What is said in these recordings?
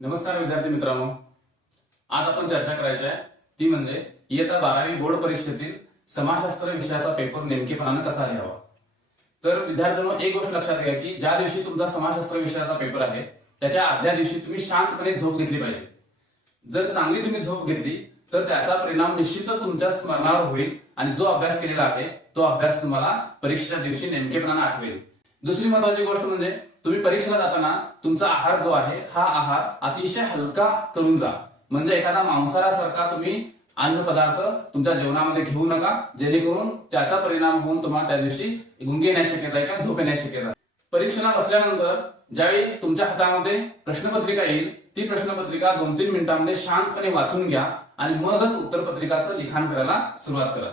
नमस्कार विद्यार्थी मित्रांनो. आज आपण चर्चा करायची आहे. ती म्हणजे इयत्ता बारावी बोर्ड परीक्षेतील समाजशास्त्र विषयाचा पेपर नेमकेपणानं कसा लिहावा तर विद्यार्थ्यांनो एक गोष्ट लक्षात घ्या की ज्या दिवशी तुमचा समाजशास्त्र विषयाचा पेपर आहे त्याच्या आदल्या दिवशी तुम्ही शांतपणे झोप घेतली पाहिजे. जर चांगली तुम्ही झोप घेतली तर त्याचा परिणाम निश्चितच तुमच्या स्मरणावर होईल आणि जो अभ्यास केलेला आहे तो अभ्यास तुम्हाला परीक्षेच्या दिवशी नेमकेपणानं आठवेल. दुसरी महत्वाची गोष्ट म्हणजे तुम्ही परीक्षेला जाताना तुमचा आहार जो आहे हा आहार अतिशय हलका करून जा. म्हणजे एखादा मांसाहारासारखा तुम्ही अन्न पदार्थ तुमच्या जेवणामध्ये घेऊ नका जेणेकरून त्याचा परिणाम होऊन तुम्हाला त्या दिवशी गुंगी येण्याची शक्यता आहे किंवा झोप येण्याची शक्यता आहे. परीक्षेला बसल्यानंतर ज्यावेळी तुमच्या हातामध्ये प्रश्नपत्रिका येईल ती प्रश्नपत्रिका दोन तीन मिनिटांमध्ये शांतपणे वाचून घ्या आणि मगच उत्तरपत्रिकाचं लिखाण करायला सुरुवात करा.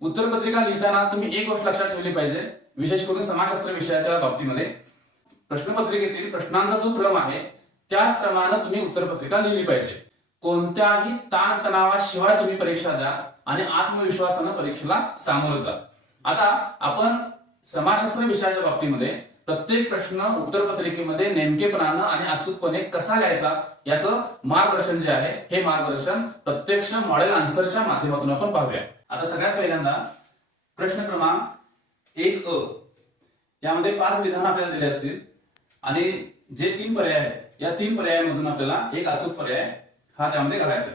उत्तरपत्रिका लिहिताना तुम्ही एक गोष्ट लक्षात ठेवली पाहिजे विशेष करून समाजशास्त्र विषयाच्या बाबतीमध्ये. प्रश्नपत्रिकेतील प्रश्नांचा जो क्रम आहे त्याच क्रमानं तुम्ही उत्तरपत्रिका लिहिली पाहिजे. कोणत्याही ताणतणावाशिवाय तुम्ही परीक्षा द्या आणि आत्मविश्वासानं परीक्षेला सामोरं जा. आता आपण समाजशास्त्र विषयाच्या बाबतीमध्ये प्रत्येक प्रश्न उत्तरपत्रिकेमध्ये नेमकेपणानं आणि अचूकपणे कसा लिहायचा याचं मार्गदर्शन जे आहे हे मार्गदर्शन प्रत्यक्ष मॉडेल आन्सरच्या माध्यमातून आपण पाहूया. आता सगळ्यात पहिल्यांदा प्रश्न क्रमांक एक अ. यामध्ये पाच विधान आपल्याला दिले असतील. आणि जे तीन पर्याय आहेत या तीन पर्यायामधून आपल्याला एक अचूक पर्याय हा त्यामध्ये घालायचा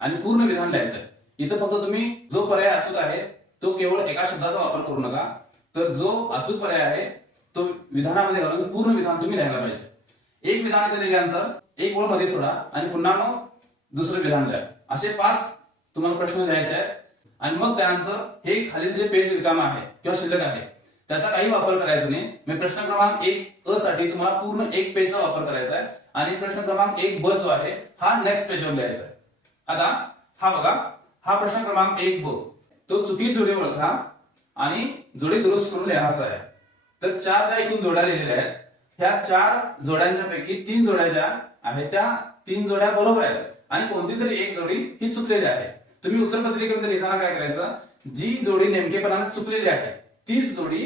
आणि पूर्ण विधान लिहायचं इथं फक्त तुम्ही जो पर्याय अचूक आहे तो केवळ एका शब्दाचा वापर करू नका. तर जो अचूक पर्याय आहे तो विधानामध्ये घालून पूर्ण विधान तुम्ही लिहायला पाहिजे. एक विधान इथे लिहिल्यानंतर एक ओळमध्ये सोडा आणि पुन्हा मग दुसरं विधान लिहा. असे पाच तुम्हाला प्रश्न लिहायचे आहेत. आणि मग त्यानंतर हे खालील जे पेज रिकाम आहे किंवा शिल्लक आहे त्याचा काही वापर करायचा नाही. मी प्रश्न क्रमांक एक अ साठी तुम्हाला पूर्ण एक पेजचा वापर करायचा आहे. आणि प्रश्न क्रमांक एक ब जो आहे हा नेक्स्ट पेजवर लिहायचा आहे. आता हा बघा हा प्रश्न क्रमांक एक ब. तो चुकी जोडी ओळखा आणि जोडी दुरुस्त करून लिहायचा आहे. तर चार ज्या एकूण जोड्या लिहिलेल्या आहेत ह्या चार जोड्यांच्या पैकी तीन जोड्या ज्या आहेत त्या तीन जोड्या बरोबर आहेत. आणि कोणती तरी एक जोडी ही चुकलेली आहे. तुम्ही उत्तरपत्रिकेमध्ये लिहिताना काय करायचं? जी जोडी नेमकेपणाने चुकलेली आहे तीच जोडी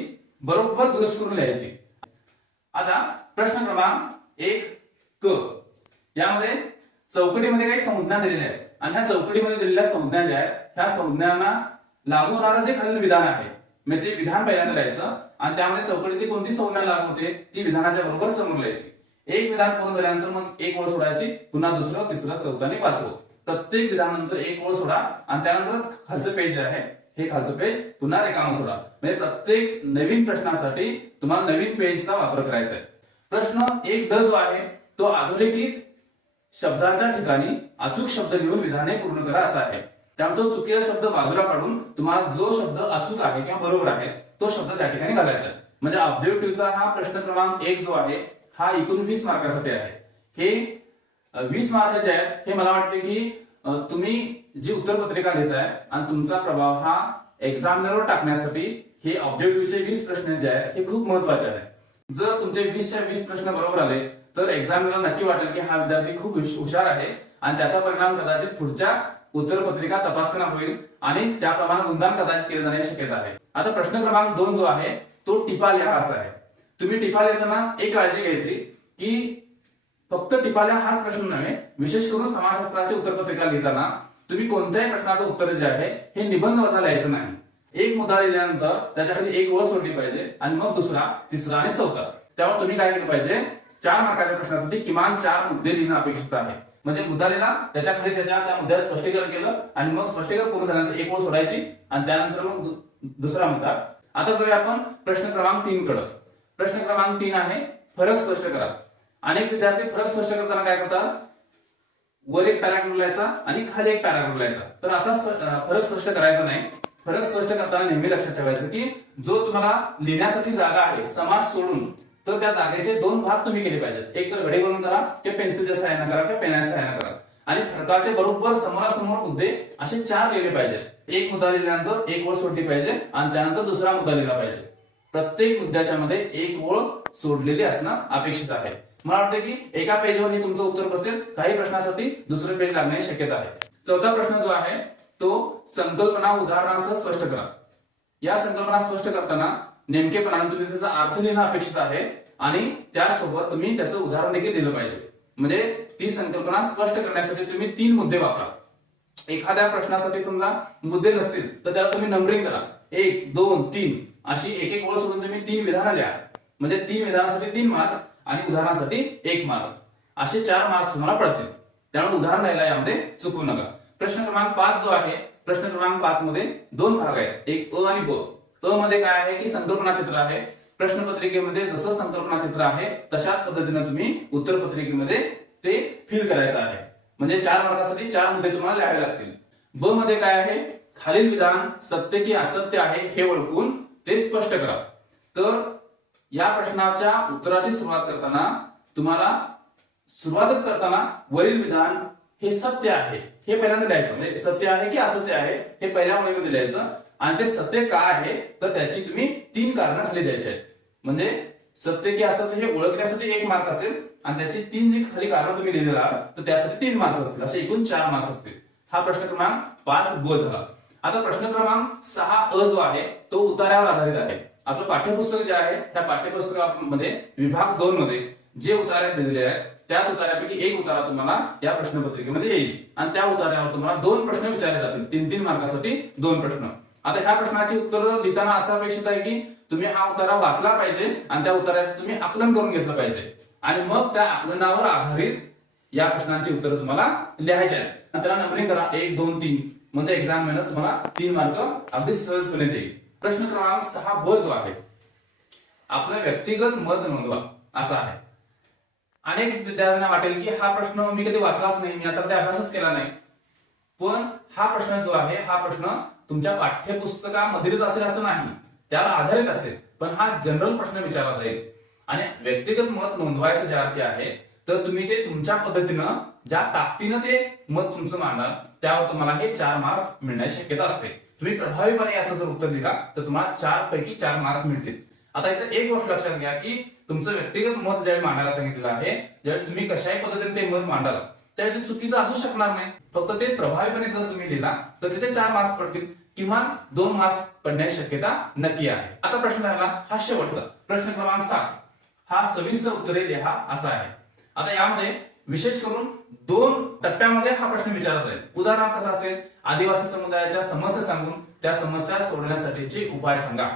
बरोबर दुरुस्त करून लिहायची. आता प्रश्न क्रमांक एक क. यामध्ये चौकटीमध्ये काही संज्ञा दिलेल्या आहेत. आणि ह्या चौकटीमध्ये दिलेल्या संज्ञा ज्या आहेत ह्या संज्ञांना लागू होणारं जे खालील विधान आहे म्हणजे ते विधान पहिल्यांदा लिहायचं आणि त्यामध्ये चौकटीतली कोणती संज्ञा लागू होते ती विधानाच्या बरोबर समोर लिहायची. एक विधान पूर्ण झाल्यानंतर मग एक ओळ सोडायची पुन्हा दुसरं तिसरं चौथा आणि पाचवं. प्रत्येक विधानानंतर एक ओळ सोडा आणि त्यानंतर खालचं पेज जे आहे हे खालचं पेज पुन्हा रिकामं सोडा. म्हणजे प्रत्येक नवीन प्रश्नासाठी तुम्हाला नवीन पेजचा वापर करायचा आहे. प्रश्न एक ड जो आहे तो अधोरेखित शब्दाच्या ठिकाणी अचूक शब्द लिहून विधाने पूर्ण करा असा आहे. त्यामुळे तो चुकीचा शब्द बाजूला काढून तुम्हाला जो शब्द अचूक आहे किंवा बरोबर आहे तो शब्द त्या ठिकाणी घालायचा आहे. म्हणजे ऑब्जेक्टिव्हचा हा प्रश्न क्रमांक एक जो आहे हा एकूण वीस मार्कासाठी आहे. हे वीस मार्क जे आहेत. हे मला वाटते की तुम्ही जी उत्तरपत्रिका लिहिताय आणि तुमचा प्रभाव हा एक्झामिनरवर टाकण्यासाठी हे ऑब्जेक्टिव्हचे वीस प्रश्न जे आहेत हे खूप महत्त्वाचे आहेत. जर तुमचे वीसच्या वीस प्रश्न बरोबर आले तर एक्झामिनरला नक्की वाटेल की हा विद्यार्थी खूप हुशार आहे आणि त्याचा परिणाम कदाचित पुढच्या उत्तरपत्रिका तपासताना होईल आणि त्याप्रमाणे गुणदान कदाचित केले जाण्याची शक्यता आहे. आता प्रश्न क्रमांक दोन जो आहे तो टिपा लिहा असा आहे. तुम्ही टिपा लिहिताना एक काळजी घ्यायची की फक्त टिपाल्या हाच प्रश्न नव्हे. विशेष करून समाजशास्त्राची उत्तरपत्रिका लिहिताना तुम्ही कोणत्याही प्रश्नाचं उत्तर जे आहे हे निबंध वजा लिहायचं नाही. एक मुद्दा लिहिल्यानंतर त्याच्याखाली एक ओळ सोडली पाहिजे आणि मग दुसरा तिसरा आणि चौथा. त्यावर तुम्ही काय केलं पाहिजे? चार मार्काच्या प्रश्नासाठी किमान चार मुद्दे लिहिणं अपेक्षित आहे. म्हणजे मुद्दा लिहिला त्याच्याखाली त्याच्या त्या मुद्द्यात स्पष्टीकरण केलं आणि मग स्पष्टीकरण पूर्ण झाल्यानंतर एक ओळ सोडायची आणि त्यानंतर मग दुसरा मुद्दा. आता जाऊया आपण प्रश्न क्रमांक तीन कडे प्रश्न क्रमांक तीन आहे फरक स्पष्ट करा. अनेक विद्यार्थी फरक स्पष्ट करताना काय करतात? वर एक पॅराग्राफ लिहायचा आणि खाली एक पॅराग्राफ लिहायचा. तर असा फरक स्पष्ट करायचा नाही. फरक स्पष्ट करताना नेहमी लक्षात ठेवायचं की जो तुम्हाला लिहिण्यासाठी जागा आहे समाज सोडून तर त्या जागेचे दोन भाग तुम्ही केले पाहिजेत. एक तर घडे करून करा किंवा पेन्सिलच्या सहाय्याने करा किंवा पेनाच्या सहाय्याने करा. आणि फरकाचे बरोबर समोरासमोर मुद्दे असे चार लिहिले पाहिजेत. एक मुद्दा लिहिल्यानंतर एक ओळ सोडली पाहिजे आणि त्यानंतर दुसरा मुद्दा लिहिला पाहिजे. प्रत्येक मुद्द्याच्या मध्ये एक ओळ सोडलेली असणं अपेक्षित आहे. मला वाटतं की एका पेजवर हे तुमचं उत्तर बसेल काही प्रश्नासाठी दुसरं पेज लागण्याची शक्यता आहे. चौथा प्रश्न जो आहे तो संकल्पना उदाहरणासह स्पष्ट करा. या संकल्पना स्पष्ट करताना नेमकेपणाने तुम्ही त्याचा अर्थ लिहिणं अपेक्षित आहे आणि त्यासोबत तुम्ही त्याचं उदाहरण देखील दिलं पाहिजे. म्हणजे ती संकल्पना स्पष्ट करण्यासाठी तुम्ही तीन मुद्दे वापरा. एखाद्या प्रश्नासाठी समजा मुद्दे नसतील तर त्याला तुम्ही नंबरिंग करा. एक दोन तीन अशी एक एक ओळ सोडून तुम्ही तीन विधानं लिहा. म्हणजे तीन विधानासाठी तीन मार्क्स आणि उदाहरणासाठी एक मार्क्स. असे चार मार्क्स तुम्हाला पडतील. त्यामुळे उदाहरण द्यायला यामध्ये चुकू नका. प्रश्न क्रमांक पाच जो आहे प्रश्न क्रमांक पाच मध्ये दोन भाग आहेत. एक अ आणि ब. अ मध्ये काय आहे की संकल्पना चित्र आहे. प्रश्नपत्रिकेमध्ये जसं संकल्पना चित्र आहे तशाच पद्धतीने तुम्ही उत्तर पत्रिकेमध्ये ते फिल करायचं आहे. म्हणजे चार मार्कासाठी चार मुद्दे तुम्हाला लिहावे लागतील. ब मध्ये काय आहे? खालील विधान सत्य की असत्य आहे हे ओळखून ते स्पष्ट करा. तर या प्रश्नाच्या उत्तराची सुरुवात करताना तुम्हाला सुरुवातच करताना वरील विधान हे सत्य आहे. हे पहिल्यांदा द्यायचं म्हणजे सत्य आहे की असत्य आहे हे पहिल्या ओळीमध्ये लिहायचं. आणि ते सत्य का आहे तर त्याची तुम्ही तीन कारण खाली द्यायची आहेत. म्हणजे सत्य की असत्य हे ओळखण्यासाठी एक मार्क असेल आणि त्याची तीन जी खाली कारण तुम्ही लिहिलेला आहात तर त्यासाठी तीन मार्क्स असतील. असे एकूण चार मार्क्स असतील. हा प्रश्न क्रमांक पाच ब झाला. आता प्रश्न क्रमांक सहा अ जो आहे तो उतार्यावर आधारित आहे. आपलं पाठ्यपुस्तक जे आहे त्या पाठ्यपुस्तकामध्ये विभाग दोन मध्ये जे उतारे दिलेले आहेत त्याच उतार्यापैकी एक उतारा तुम्हाला या प्रश्नपत्रिकेमध्ये येईल. आणि त्या उतार्यावर तुम्हाला दोन प्रश्न विचारले जातील. तीन तीन मार्कासाठी दोन प्रश्न. आता ह्या प्रश्नाची उत्तर लिहिताना असं अपेक्षित आहे की तुम्ही हा उतारा वाचला पाहिजे आणि त्या उतार्याचं तुम्ही आकलन करून घेतलं पाहिजे. आणि मग त्या आकलनावर आधारित या प्रश्नांची उत्तरं तुम्हाला लिहायची आहेत. आणि त्याला नंबरिंग करा. एक दोन तीन. म्हणजे एक्झाम मेहनत तुम्हाला तीन मार्क अगदी सहजपणे देईल. प्रश्न क्रमांक सहा ब जो आहे. आपलं व्यक्तिगत मत नोंदवा असा आहे. अनेक विद्यार्थ्यांना वाटेल की हा प्रश्न मी कधी वाचलाच नाही मी याचा कधी अभ्यासच केला नाही. पण हा प्रश्न जो आहे हा प्रश्न तुमच्या पाठ्यपुस्तकामधीलच असेल असं नाही त्याला आधारित असेल पण हा जनरल प्रश्न विचारला जाईल. आणि व्यक्तिगत मत नोंदवायचं ज्या अर्थी आहे तर तुम्ही ते तुमच्या पद्धतीनं ज्या ताकदीनं ते मत तुमचं मांडाल त्यावर तुम्हाला हे चार मार्क्स मिळण्याची शक्यता असते. तुम्ही प्रभावीपणे याचं जर उत्तर दिला तर तुम्हाला चार पैकी चार मार्क्स मिळतील. आता इथं एक गोष्ट लक्षात घ्या की तुमचं व्यक्तिगत मत ज्यावेळी मांडायला सांगितलेलं आहे ज्यावेळी तुम्ही कशाही पद्धतीने ते मत मांडाल त्यावेळी चुकीचं असू शकणार नाही. फक्त ते प्रभावीपणे जर तुम्ही लिहिला तर तिथे चार मार्क्स पडतील किमान दोन मार्क्स पडण्याची शक्यता नक्की आहे. आता प्रश्न राहिला हा शेवटचा. प्रश्न क्रमांक सात. हा सविस्तर उत्तरे लिहा असा आहे. आता यामध्ये विशेष करून दोन टप्प्यामध्ये हा प्रश्न विचारत जाईल उदाहरणार्थ कसा असेल आदिवासी समुदायाच्या समस्या सांगून त्या समस्या सोडवण्यासाठीचे उपाय सांगा.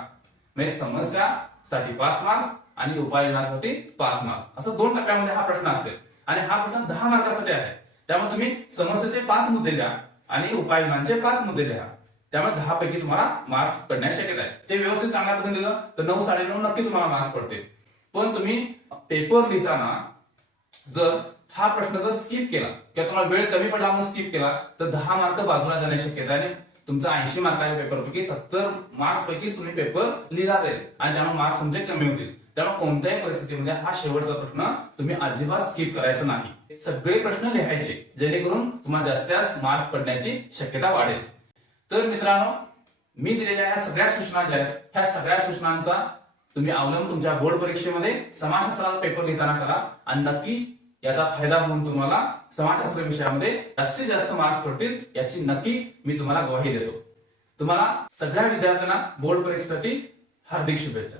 म्हणजे समस्या साठी पाच मार्क्स आणि उपाययोजनासाठी पाच मार्क्स असं दोन टप्प्यामध्ये हा प्रश्न असेल. आणि हा प्रश्न दहा मार्कासाठी आहे. त्यामुळे तुम्ही समस्येचे पाच मुद्दे लिहा आणि उपाययोजनांचे पाच मुद्दे लिहा. त्यामुळे दहा पैकी तुम्हाला मार्क्स पडण्याची शक्यता आहे. ते व्यवस्थित चांगल्या पद्धतीने दिलं तर नऊ साडेनऊ नक्की तुम्हाला मार्क्स पडते पण तुम्ही पेपर लिहिताना जर हा प्रश्न जर स्किप केला किंवा तुम्हाला वेळ कमी पडला म्हणून स्किप केला तर दहा मार्क बाजूला जाण्याची शक्यता आहे. तुमचा ऐंशी मार्काच्या पेपरपैकी सत्तर मार्क्स पैकीच तुम्ही पेपर लिहिला जाईल. आणि त्यामुळे मार्क्स तुमचे कमी होतील. त्यामुळे कोणत्याही परिस्थितीमध्ये हा शेवटचा प्रश्न तुम्ही अजिबात स्किप करायचा नाही. सगळे प्रश्न लिहायचे जेणेकरून तुम्हाला जास्त जास्त मार्क्स पडण्याची शक्यता वाढेल. तर मित्रांनो मी दिलेल्या ह्या सगळ्या सूचना ज्या आहेत ह्या सगळ्या सूचनांचा तुम्ही अवलंब तुमच्या बोर्ड परीक्षेमध्ये समाजशास्त्राचा पेपर लिहिताना करा. आणि नक्की याचा फायदा म्हणून तुम्हाला समाजशास्त्र विषयामध्ये जास्तीत जास्त मार्क्स पडतील याची नक्की मी तुम्हाला ग्वाही देतो. तुम्हाला सगळ्या विद्यार्थ्यांना बोर्ड परीक्षेसाठी हार्दिक शुभेच्छा.